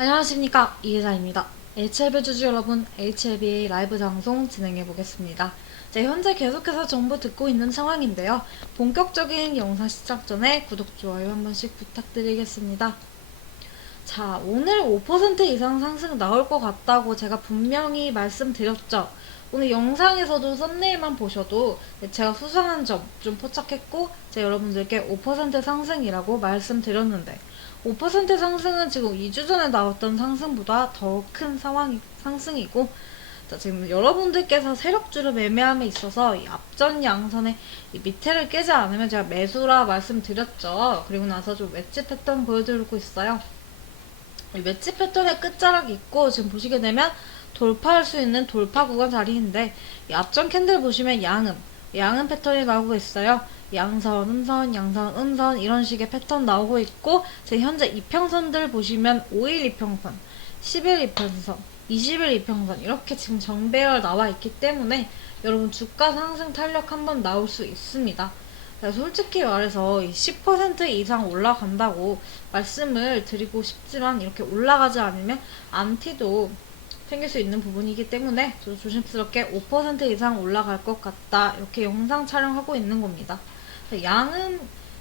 안녕하십니까 이혜자입니다. HLB 주주 여러분, HLB의 라이브 방송 진행해 보겠습니다. 네, 현재 계속해서 정보 듣고 있는 상황인데요. 본격적인 영상 시작 전에 구독, 좋아요 한 번씩 부탁드리겠습니다. 자, 오늘 5% 이상 상승 나올 것 같다고 제가 분명히 말씀드렸죠. 오늘 영상에서도 썸네일만 보셔도 제가 수상한 점 좀 포착했고, 제가 여러분들께 5% 상승이라고 말씀드렸는데, 5% 상승은 지금 2주 전에 나왔던 상승보다 더 큰 상황 상승이고 자, 지금 여러분들께서 세력주를 매매함에 있어서 이 앞전 양선의 이 밑에를 깨지 않으면 제가 매수라 말씀드렸죠. 그리고 나서 좀 웨지 패턴 보여드리고 있어요. 이 웨지 패턴의 끝자락 있고 지금 보시게 되면 돌파할 수 있는 돌파 구간 자리인데 이 앞전 캔들 보시면 양음 양음 패턴이 나오고 있어요. 양선, 음선, 양선, 음선 이런 식의 패턴 나오고 있고 제 현재 이평선들 보시면 5일 이평선, 10일 이평선, 20일 이평선 이렇게 지금 정배열 나와 있기 때문에 여러분 주가 상승 탄력 한번 나올 수 있습니다. 솔직히 말해서 10% 이상 올라간다고 말씀을 드리고 싶지만 이렇게 올라가지 않으면 안티도 생길 수 있는 부분이기 때문에 저 조심스럽게 5% 이상 올라갈 것 같다 이렇게 영상 촬영하고 있는 겁니다. 양은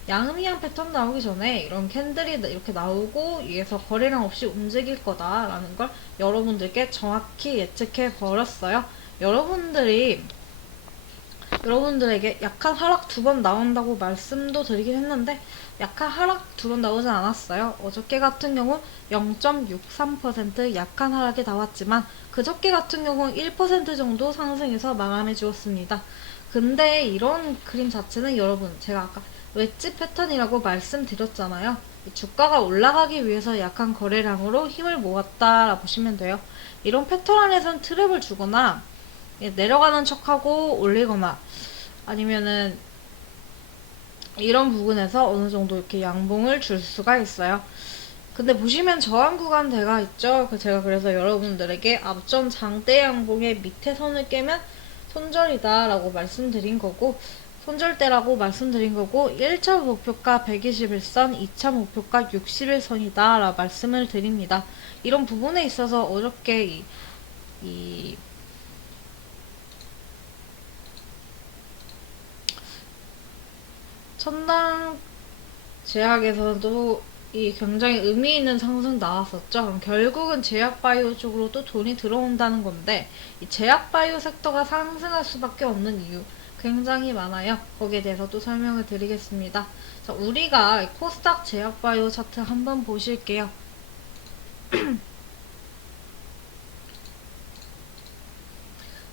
양음이양 패턴 나오기 전에 이런 캔들이 이렇게 나오고 위에서 거래량 없이 움직일 거다라는 걸 여러분들께 정확히 예측해 버렸어요. 여러분들이 여러분들에게 약한 하락 두 번 나온다고 말씀도 드리긴 했는데 약한 하락 두번 나오진 않았어요. 어저께 같은 경우 0.63% 약한 하락이 나왔지만 그저께 같은 경우 1% 정도 상승해서 마감해 주었습니다. 근데 이런 그림 자체는 여러분 제가 아까 웨지 패턴이라고 말씀드렸잖아요. 주가가 올라가기 위해서 약한 거래량으로 힘을 모았다라 보시면 돼요. 이런 패턴 안에선 트랩을 주거나 내려가는 척하고 올리거나 아니면은 이런 부분에서 어느 정도 이렇게 양봉을 줄 수가 있어요. 근데 보시면 저항 구간 대가 있죠. 그 제가 그래서 여러분들에게 앞전 장대 양봉의 밑에 선을 깨면 손절이다라고 말씀드린 거고 손절대라고 말씀드린 거고 1차 목표가 121선, 2차 목표가 61선이다 라 말씀을 드립니다. 이런 부분에 있어서 어렵게 이, 이 천당 제약에서도 이 굉장히 의미 있는 상승 나왔었죠. 그럼 결국은 제약바이오 쪽으로 또 돈이 들어온다는 건데 이 제약바이오 섹터가 상승할 수밖에 없는 이유 굉장히 많아요. 거기에 대해서 또 설명을 드리겠습니다. 자, 우리가 코스닥 제약바이오 차트 한번 보실게요.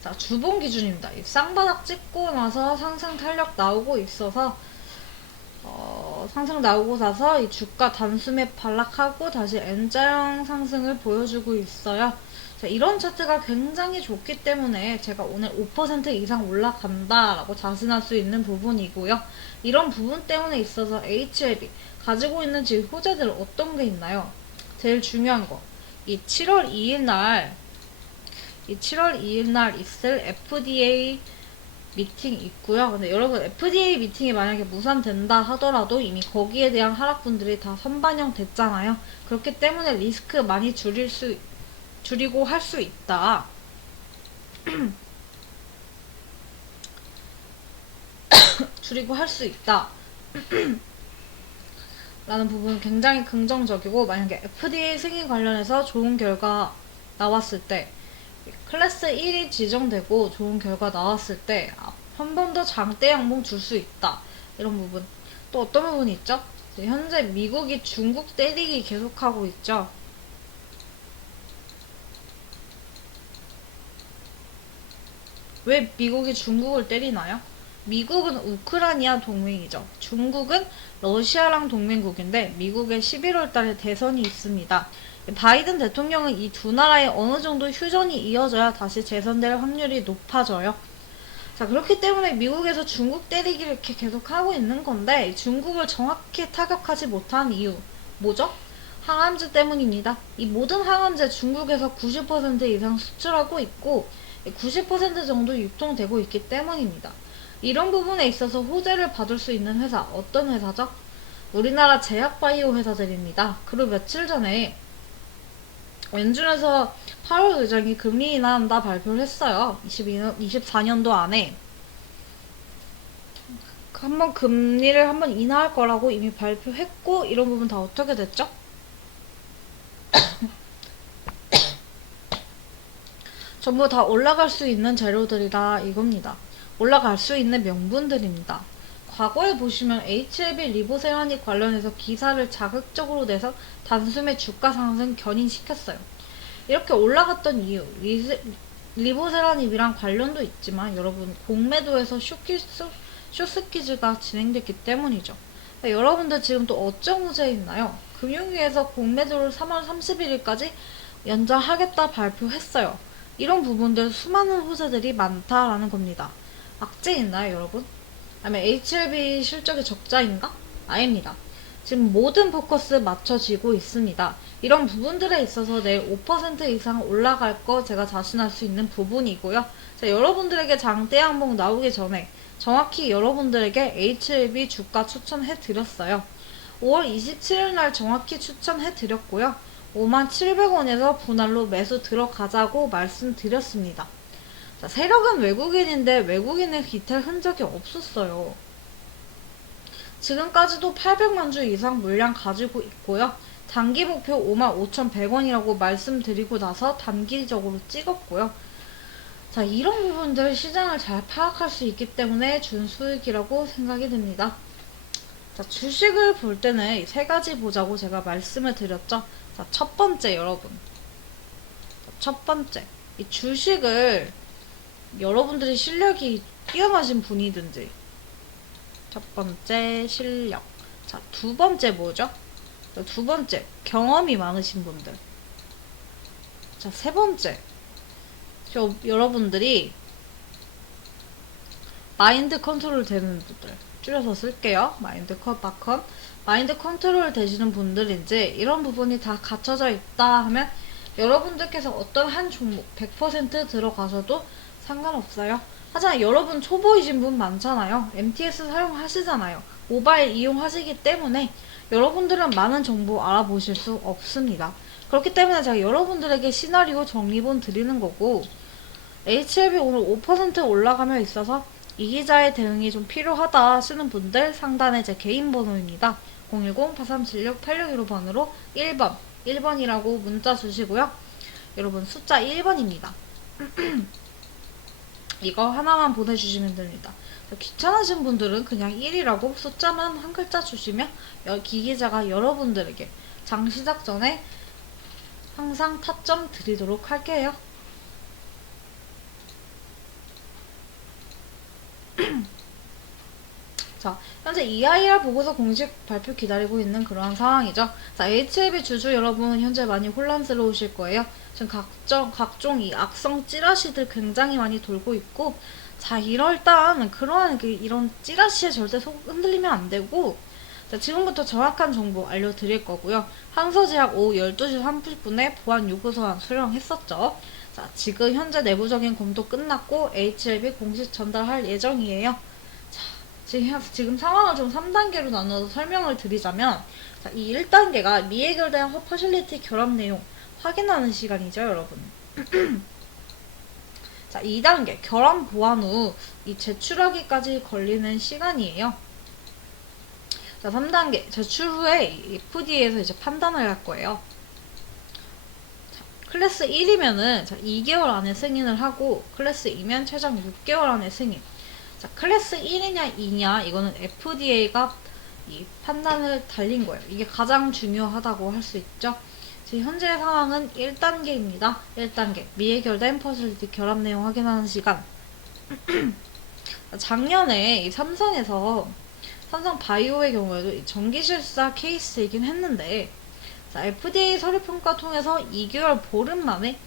자, 주봉 기준입니다. 이 쌍바닥 찍고 나서 상승 탄력 나오고 있어서 어, 상승 나오고 나서 이 주가 단숨에 반락하고 다시 N자형 상승을 보여주고 있어요. 자, 이런 차트가 굉장히 좋기 때문에 제가 오늘 5% 이상 올라간다라고 자신할 수 있는 부분이고요. 이런 부분 때문에 있어서 HLB 가지고 있는 지금 호재들 어떤 게 있나요? 제일 중요한 거. 이 7월 2일 날, 이 7월 2일 날 있을 FDA 미팅 있고요. 근데 여러분 FDA 미팅이 만약에 무산된다 하더라도 이미 거기에 대한 하락분들이 다 선반영 됐잖아요. 그렇기 때문에 리스크 많이 줄일 수 줄이고 할 수 있다. 줄이고 할 수 있다. 라는 부분은 굉장히 긍정적이고 만약에 FDA 승인 관련해서 좋은 결과 나왔을 때 클래스 1이 지정되고 좋은 결과 나왔을 때 한 번 더 장대 양봉 줄 수 있다. 이런 부분. 또 어떤 부분이 있죠? 현재 미국이 중국 때리기 계속하고 있죠. 왜 미국이 중국을 때리나요? 미국은 우크라이나 동맹이죠. 중국은 러시아랑 동맹국인데 미국의 11월 달에 대선이 있습니다. 바이든 대통령은 이 두 나라의 어느 정도 휴전이 이어져야 다시 재선될 확률이 높아져요. 자, 그렇기 때문에 미국에서 중국 때리기를 이렇게 계속 하고 있는 건데 중국을 정확히 타격하지 못한 이유 뭐죠? 항암제 때문입니다. 이 모든 항암제 중국에서 90% 이상 수출하고 있고 90% 정도 유통되고 있기 때문입니다. 이런 부분에 있어서 호재를 받을 수 있는 회사 어떤 회사죠? 우리나라 제약바이오 회사들입니다. 그리고 며칠 전에 연준에서 8월 의장이 금리 인하한다 발표를 했어요. 22년, 24년도 안에. 한번 금리를 한번 인하할 거라고 이미 발표했고, 이런 부분 다 어떻게 됐죠? 전부 다 올라갈 수 있는 재료들이다 이겁니다. 올라갈 수 있는 명분들입니다. 과거에 보시면 HLB 리보세라닉 관련해서 기사를 자극적으로 내서 단숨에 주가 상승 견인시켰어요. 이렇게 올라갔던 이유, 리세, 리보세라닙이랑 관련도 있지만 여러분 공매도에서 쇼키스, 쇼스키즈가 진행됐기 때문이죠. 그러니까 여러분들 지금 또 어쩌 문제 있나요? 금융위에서 공매도를 3월 31일까지 연장하겠다 발표했어요. 이런 부분들 수많은 호재들이 많다라는 겁니다. 악재 있나요, 여러분? 아니면 HLB 실적이 적자인가? 아닙니다. 지금 모든 포커스 맞춰지고 있습니다. 이런 부분들에 있어서 내일 5% 이상 올라갈 거 제가 자신할 수 있는 부분이고요. 자, 여러분들에게 장대 항목 나오기 전에 정확히 여러분들에게 HLB 주가 추천해 드렸어요. 5월 27일 날 정확히 추천해 드렸고요. 57,700원에서 분할로 매수 들어가자고 말씀드렸습니다. 자, 세력은 외국인인데 외국인의 기탈 흔적이 없었어요. 지금까지도 800만 주 이상 물량 가지고 있고요. 단기 목표 55,100원이라고 말씀드리고 나서 단기적으로 찍었고요. 자, 이런 부분들 시장을 잘 파악할 수 있기 때문에 준수익이라고 생각이 듭니다. 자, 주식을 볼 때는 이세 가지 보자고 제가 말씀을 드렸죠. 자, 첫 번째 여러분. 자, 첫 번째. 이 주식을 여러분들이 실력이 뛰어나신 분이든지 첫 번째 실력. 자, 두 번째 뭐죠? 자, 두 번째 경험이 많으신 분들. 자, 세 번째. 저 여러분들이 마인드 컨트롤 되는 분들. 줄여서 쓸게요. 마인드 컷, 바컨. 마인드 컨트롤 되시는 분들인지 이런 부분이 다 갖춰져 있다 하면 여러분들께서 어떤 한 종목 100% 들어가셔도 상관없어요. 하지만 여러분 초보이신 분 많잖아요. MTS 사용하시잖아요. 모바일 이용하시기 때문에 여러분들은 많은 정보 알아보실 수 없습니다. 그렇기 때문에 제가 여러분들에게 시나리오 정리본 드리는 거고 HLB 오늘 5% 올라가며 있어서 이 기자의 대응이 좀 필요하다 하시는 분들 상단에 제 개인 번호입니다. 010-8376-8615번으로 1번, 1번이라고 문자 주시고요. 여러분 숫자 1번입니다. 이거 하나만 보내주시면 됩니다. 귀찮으신 분들은 그냥 1이라고 숫자만 한 글자 주시면 여기 기자가 여러분들에게 장 시작 전에 항상 타점 드리도록 할게요. 자, 현재 EIR 보고서 공식 발표 기다리고 있는 그러한 상황이죠. 자, HLB 주주 여러분 현재 많이 혼란스러우실 거예요. 지금 각종, 각종 이 악성 찌라시들 굉장히 많이 돌고 있고, 자, 이럴 단 그러한 그 이런 찌라시에 절대 속 흔들리면 안 되고, 자, 지금부터 정확한 정보 알려드릴 거고요. 항서제약 오후 12시 30분에 보안 요구서안 수령했었죠. 자, 지금 현재 내부적인 검토 끝났고 HLB 공식 전달할 예정이에요. 자, 지금, 지금 상황을 좀 3단계로 나눠서 설명을 드리자면, 자, 이 1단계가 미해결된 허 퍼실리티 결합 내용 확인하는 시간이죠, 여러분. 자, 2단계 결함 보완 후 이 제출하기까지 걸리는 시간이에요. 자, 3단계 제출 후에 FDA에서 이제 판단을 할 거예요. 자, 클래스 1이면은 자, 2개월 안에 승인을 하고 클래스 2면 최장 6개월 안에 승인. 자, 클래스 1이냐 2냐 이거는 FDA가 이 판단을 달린 거예요. 이게 가장 중요하다고 할 수 있죠. 지금 현재 상황은 1단계입니다. 1단계 미해결된 퍼실리티 결합 내용 확인하는 시간 작년에 이 삼성에서 삼성 바이오의 경우에도 이 전기 실사 케이스이긴 했는데 자, FDA 서류 평가 통해서 2개월 보름 만에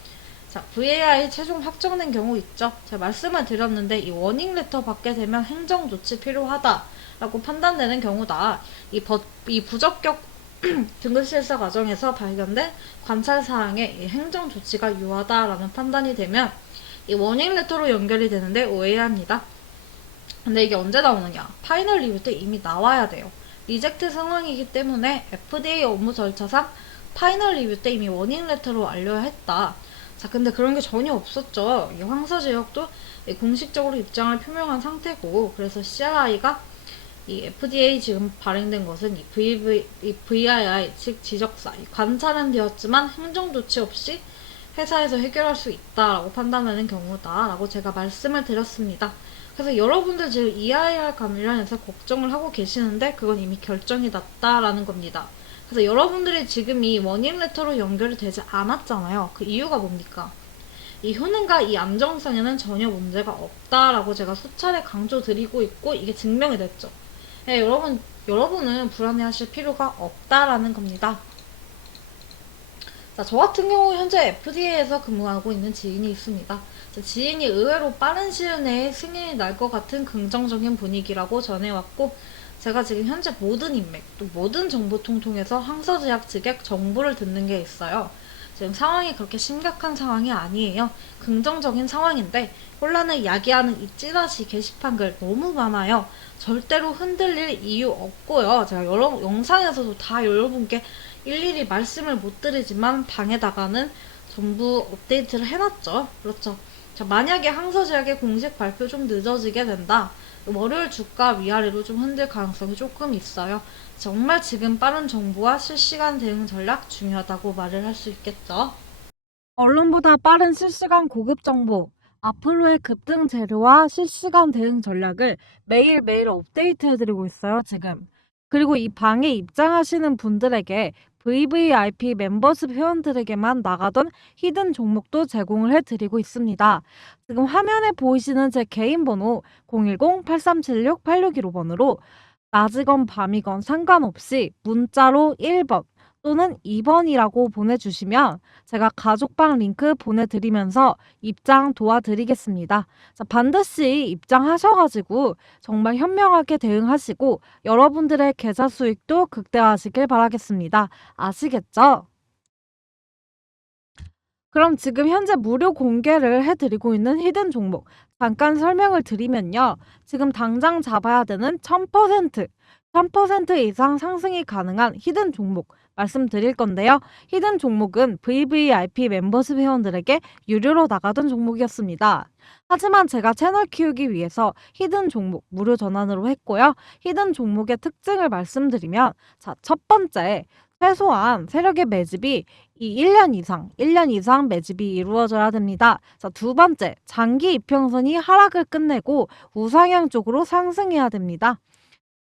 자, VAI 최종 확정된 경우 있죠. 제가 말씀을 드렸는데 이 워닝 레터 받게 되면 행정 조치 필요하다라고 판단되는 경우다. 이, 버, 이 부적격 등급 실사 과정에서 발견된 관찰 사항에 행정 조치가 유하다라는 판단이 되면 이 워닝 레터로 연결이 되는데 오해합니다. 근데 이게 언제 나오느냐? 파이널 리뷰 때 이미 나와야 돼요. 리젝트 상황이기 때문에 FDA 업무 절차상 파이널 리뷰 때 이미 워닝 레터로 알려야 했다. 자, 근데 그런 게 전혀 없었죠. 이 황사제약도 이 공식적으로 입장을 표명한 상태고, 그래서 CRI가 이 FDA 지금 발행된 것은 이 VV, 이 VII 즉 지적사 이 관찰은 되었지만 행정 조치 없이 회사에서 해결할 수 있다라고 판단하는 경우다라고 제가 말씀을 드렸습니다. 그래서 여러분들 지금 EIR 관련해서 걱정을 하고 계시는데 그건 이미 결정이 났다라는 겁니다. 그래서 여러분들이 지금 이 워닝 레터로 연결이 되지 않았잖아요. 그 이유가 뭡니까? 이 효능과 이 안정성에는 전혀 문제가 없다라고 제가 수차례 강조드리고 있고 이게 증명이 됐죠. 네, 여러분, 여러분은 불안해하실 필요가 없다라는 겁니다. 자, 저 같은 경우 현재 FDA에서 근무하고 있는 지인이 있습니다. 자, 지인이 의외로 빠른 시일 내에 승인이 날 것 같은 긍정적인 분위기라고 전해왔고, 제가 지금 현재 모든 인맥, 또 모든 정보통 통해서 항서제약 측의 정보를 듣는 게 있어요. 지금 상황이 그렇게 심각한 상황이 아니에요. 긍정적인 상황인데, 혼란을 야기하는 이 찌라시 게시판 글 너무 많아요. 절대로 흔들릴 이유 없고요. 제가 여러 영상에서도 다 여러분께 일일이 말씀을 못 드리지만 방에다가는 전부 업데이트를 해놨죠. 그렇죠. 자, 만약에 항서제약의 공식 발표 좀 늦어지게 된다. 월요일 주가 위아래로 좀 흔들 가능성이 조금 있어요. 정말 지금 빠른 정보와 실시간 대응 전략 중요하다고 말을 할 수 있겠죠. 언론보다 빠른 실시간 고급 정보, 앞으로의 급등 재료와 실시간 대응 전략을 매일매일 업데이트해드리고 있어요, 지금. 그리고 이 방에 입장하시는 분들에게 VVIP 멤버십 회원들에게만 나가던 히든 종목도 제공을 해드리고 있습니다. 지금 화면에 보이시는 제 개인 번호 010-8376-8615번으로 낮이건 밤이건 상관없이 문자로 1번 또는 2번이라고 보내주시면 제가 가족방 링크 보내드리면서 입장 도와드리겠습니다. 자, 반드시 입장하셔가지고 정말 현명하게 대응하시고 여러분들의 계좌 수익도 극대화하시길 바라겠습니다. 아시겠죠? 그럼 지금 현재 무료 공개를 해드리고 있는 히든 종목 잠깐 설명을 드리면요. 지금 당장 잡아야 되는 1000% 1000% 이상 상승이 가능한 히든 종목 말씀드릴 건데요. 히든 종목은 VVIP 멤버십 회원들에게 유료로 나가던 종목이었습니다. 하지만 제가 채널 키우기 위해서 히든 종목 무료 전환으로 했고요. 히든 종목의 특징을 말씀드리면 자, 첫 번째 최소한 세력의 매집이 이 1년 이상, 1년 이상 매집이 이루어져야 됩니다. 자, 두 번째, 장기 이평선이 하락을 끝내고 우상향 쪽으로 상승해야 됩니다.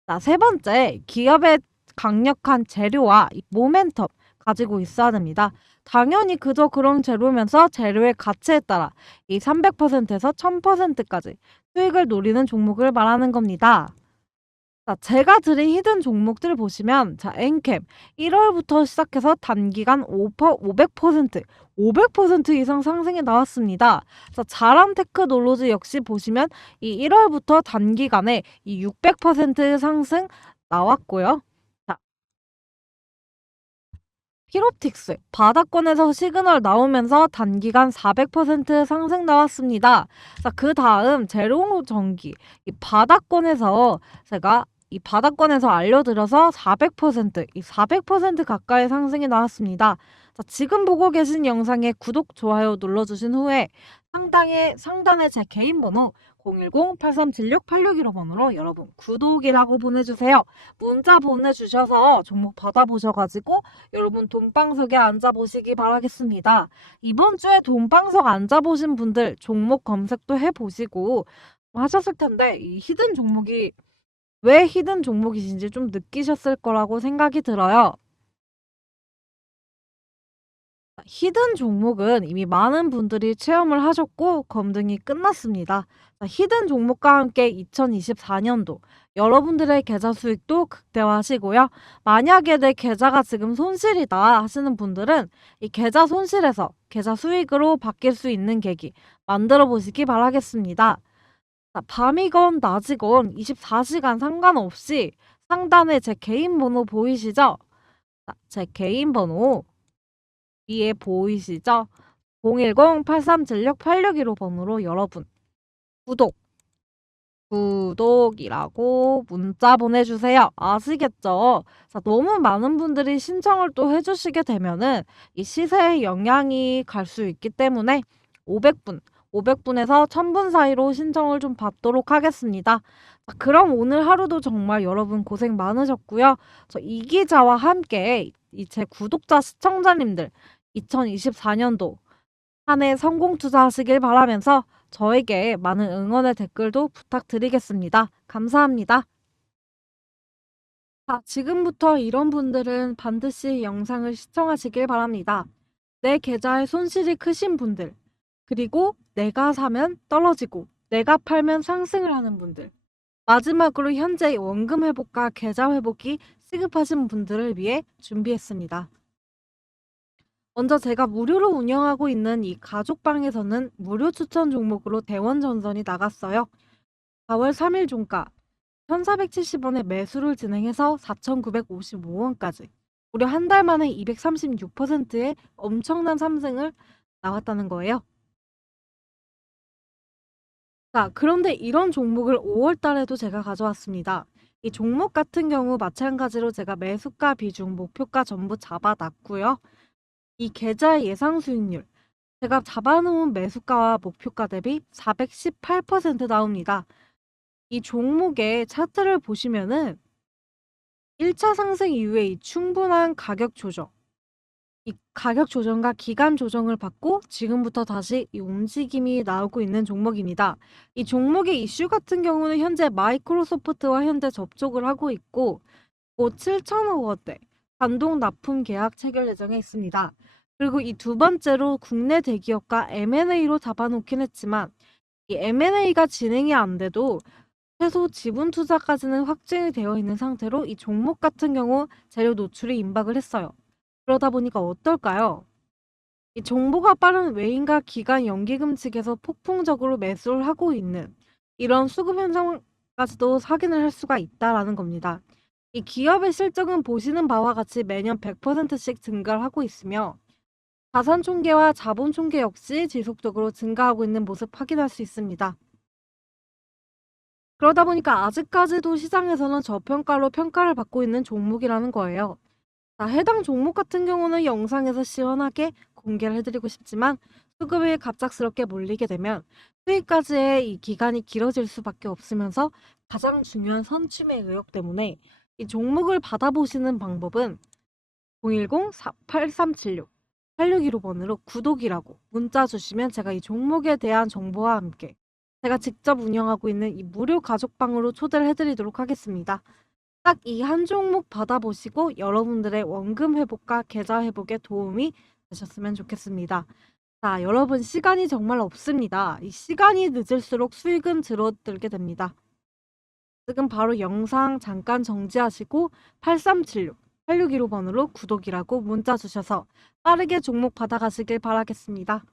자, 세 번째, 기업의 강력한 재료와 이 모멘텀 가지고 있어야 됩니다. 당연히 그저 그런 재료면서 재료의 가치에 따라 이 300%에서 1000%까지 수익을 노리는 종목을 말하는 겁니다. 자, 제가 드린 히든 종목들 보시면 자, 엔캠 1월부터 시작해서 단기간 5%, 500%, 500% 이상 상승이 나왔습니다. 자, 자람 테크 놀로즈 역시 보시면 이 1월부터 단기간에 이 600% 상승 나왔고요. 자, 히롭틱스 바닥권에서 시그널 나오면서 단기간 400% 상승 나왔습니다. 자, 그 다음 제로 전기 이 바닥권에서 제가 이 바닥권에서 알려드려서 400%, 이 400% 가까이 상승이 나왔습니다. 자, 지금 보고 계신 영상에 구독, 좋아요 눌러주신 후에 상단에, 상단에 제 개인 번호 010-8376-8615번으로 여러분 구독이라고 보내주세요. 문자 보내주셔서 종목 받아보셔가지고 여러분 돈방석에 앉아보시기 바라겠습니다. 이번 주에 돈방석 앉아보신 분들 종목 검색도 해보시고 하셨을 텐데 이 히든 종목이 왜 히든 종목이신지 좀 느끼셨을 거라고 생각이 들어요. 히든 종목은 이미 많은 분들이 체험을 하셨고 검증이 끝났습니다. 히든 종목과 함께 2024년도 여러분들의 계좌 수익도 극대화하시고요. 만약에 내 계좌가 지금 손실이다 하시는 분들은 이 계좌 손실에서 계좌 수익으로 바뀔 수 있는 계기 만들어 보시기 바라겠습니다. 자, 밤이건 낮이건 24시간 상관없이 상단에 제 개인 번호 보이시죠? 자, 제 개인 번호 위에 보이시죠? 010-8376-8615 번으로 여러분 구독, 구독이라고 문자 보내주세요. 아시겠죠? 자, 너무 많은 분들이 신청을 또 해주시게 되면은 이 시세에 영향이 갈 수 있기 때문에 500분, 500분에서 1000분 사이로 신청을 좀 받도록 하겠습니다. 자, 그럼 오늘 하루도 정말 여러분 고생 많으셨고요. 저 이 기자와 함께 이 제 구독자 시청자님들 2024년도 한 해 성공 투자하시길 바라면서 저에게 많은 응원의 댓글도 부탁드리겠습니다. 감사합니다. 자, 지금부터 이런 분들은 반드시 영상을 시청하시길 바랍니다. 내 계좌에 손실이 크신 분들, 그리고 내가 사면 떨어지고 내가 팔면 상승을 하는 분들, 마지막으로 현재 원금 회복과 계좌 회복이 시급하신 분들을 위해 준비했습니다. 먼저 제가 무료로 운영하고 있는 이 가족방에서는 무료 추천 종목으로 대원 전선이 나갔어요. 4월 3일 종가 1,470원에 매수를 진행해서 4,955원까지 무려 한 달 만에 236%의 엄청난 상승을 나왔다는 거예요. 자, 그런데 이런 종목을 5월 달에도 제가 가져왔습니다. 이 종목 같은 경우 마찬가지로 제가 매수가 비중, 목표가 전부 잡아놨고요. 이 계좌의 예상 수익률, 제가 잡아놓은 매수가와 목표가 대비 418% 나옵니다. 이 종목의 차트를 보시면은 1차 상승 이후에 이 충분한 가격 조정, 이 가격 조정과 기간 조정을 받고 지금부터 다시 이 움직임이 나오고 있는 종목입니다. 이 종목의 이슈 같은 경우는 현재 마이크로소프트와 현재 접촉을 하고 있고 곧 7천억 원대 단독 납품 계약 체결 예정에 있습니다. 그리고 이 두 번째로 국내 대기업과 M&A로 잡아놓긴 했지만 이 M&A가 진행이 안 돼도 최소 지분 투자까지는 확정이 되어 있는 상태로 이 종목 같은 경우 재료 노출이 임박을 했어요. 그러다 보니까 어떨까요? 이 정보가 빠른 외인과 기관 연기금 측에서 폭풍적으로 매수를 하고 있는 이런 수급 현상까지도 확인을 할 수가 있다라는 겁니다. 이 기업의 실적은 보시는 바와 같이 매년 100%씩 증가를 하고 있으며 자산 총계와 자본 총계 역시 지속적으로 증가하고 있는 모습 확인할 수 있습니다. 그러다 보니까 아직까지도 시장에서는 저평가로 평가를 받고 있는 종목이라는 거예요. 자, 해당 종목 같은 경우는 영상에서 시원하게 공개를 해드리고 싶지만 수급이 갑작스럽게 몰리게 되면 수익까지의 이 기간이 길어질 수밖에 없으면서 가장 중요한 선취매 의혹 때문에 이 종목을 받아보시는 방법은 010-8376 8615번으로 구독이라고 문자 주시면 제가 이 종목에 대한 정보와 함께 제가 직접 운영하고 있는 이 무료 가족방으로 초대를 해드리도록 하겠습니다. 딱 이 한 종목 받아보시고 여러분들의 원금 회복과 계좌 회복에 도움이 되셨으면 좋겠습니다. 자, 여러분 시간이 정말 없습니다. 이 시간이 늦을수록 수익은 줄어들게 됩니다. 지금 바로 영상 잠깐 정지하시고 8376 8615번으로 구독이라고 문자 주셔서 빠르게 종목 받아가시길 바라겠습니다.